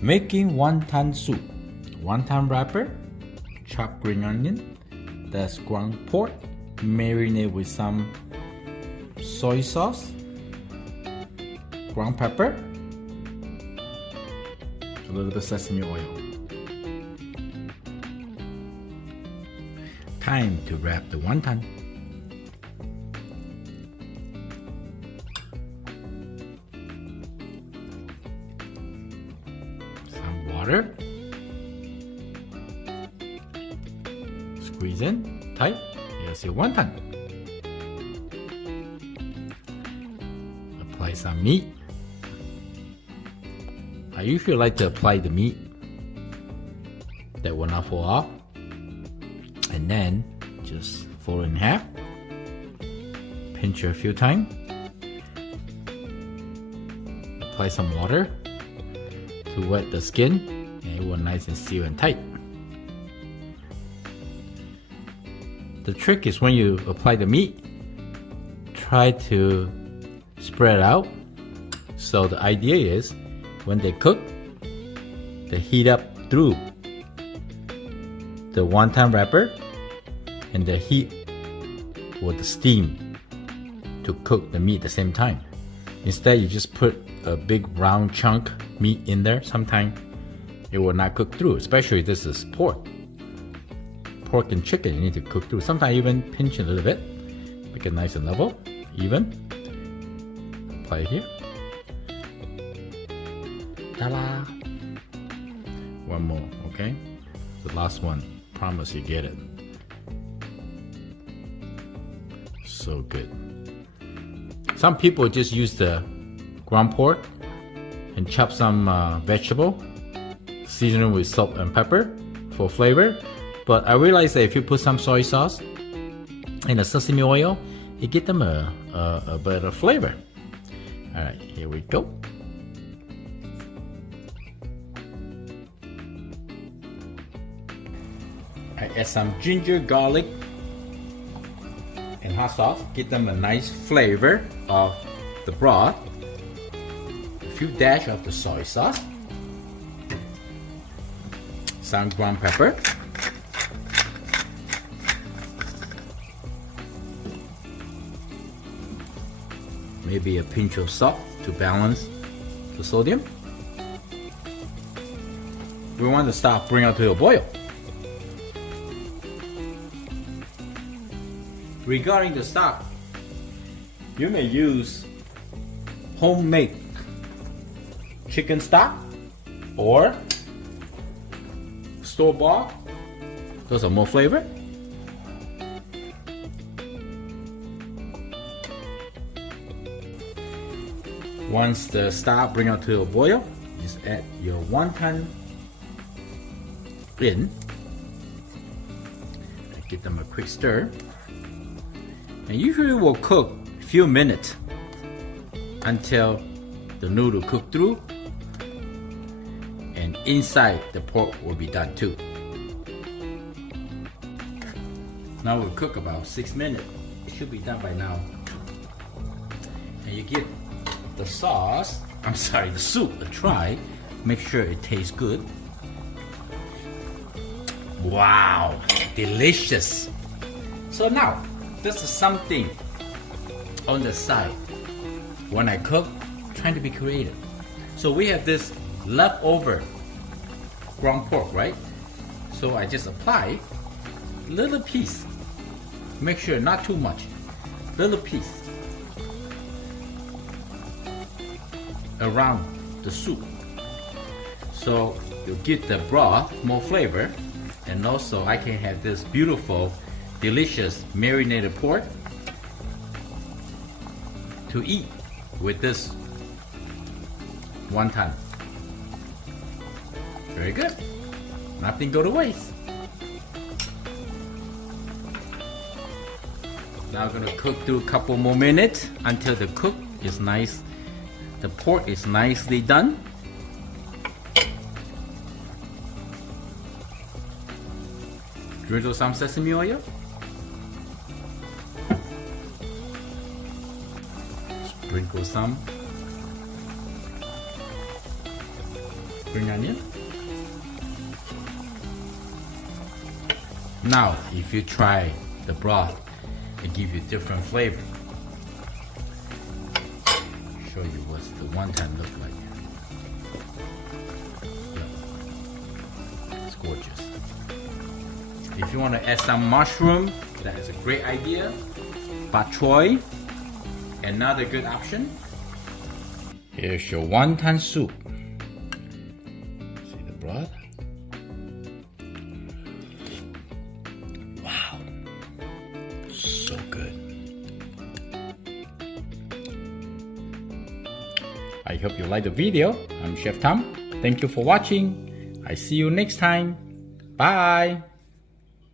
Making wonton soup. Wonton wrapper, chopped green onion, that's ground pork, marinate with some soy sauce, ground pepper, a little bit of sesame oil. Time to wrap the wonton. Some water. Squeeze in tight. Here's your wonton. Apply some meat. I usually like to apply the meat that will not fall off, and then just fold it in half. Pinch it a few times. Apply some water to wet the skin, and it will nice and seal and tight. The trick is when you apply the meat, try to spread out. So the idea is when they cook, they heat up through the wonton wrapper, and the heat or the steam to cook the meat at the same time. Instead, you just put a big round chunk meat in there. Sometimes it will not cook through, especially this is pork. Pork and chicken, you need to cook through. Sometimes even pinch a little bit, make it nice and level, even. Apply it here. Ta-da! One more, okay? The last one. Promise you get it. So good. Some people just use the ground pork and chop some vegetable, season it with salt and pepper for flavor. But I realize that if you put some soy sauce and a sesame oil, it gives them a better flavor. Alright, here we go. I add some ginger, garlic, and hot sauce. Give them a nice flavor of the broth. A few dash of the soy sauce. Some ground pepper. Maybe a pinch of salt to balance the sodium. We want the stock bring out to a boil. Regarding the stock, you may use homemade chicken stock or store-bought. Those are more flavor. Once the stock bring out to a boil, just add your wonton in. Give them a quick stir. And usually will cook a few minutes until the noodle cook through, and inside the pork will be done too. Now we'll cook about 6 minutes. It should be done by now. And you give the the soup a try. Make sure it tastes good. Wow, delicious. So now, this is something on the side. When I cook, trying to be creative. So we have this leftover ground pork, right? So I just apply a little piece. Make sure not too much. Little piece around the soup. So you'll get the broth, more flavor, and also I can have this beautiful, delicious marinated pork to eat with this wonton. Very good. Nothing go to waste. Now I'm gonna cook through a couple more minutes until the cook is nice. The pork is nicely done. Drizzle some sesame oil. Sprinkle some spring onion. Now, if you try the broth, it gives you different flavor. Show you what the wonton look like. Yeah. It's gorgeous. If you want to add some mushroom, that is a great idea. Bok choy, another good option. Here's your wonton soup. See the broth? Wow, so good. I hope you like the video. I'm Chef Tom. Thank you for watching. I see you next time. Bye.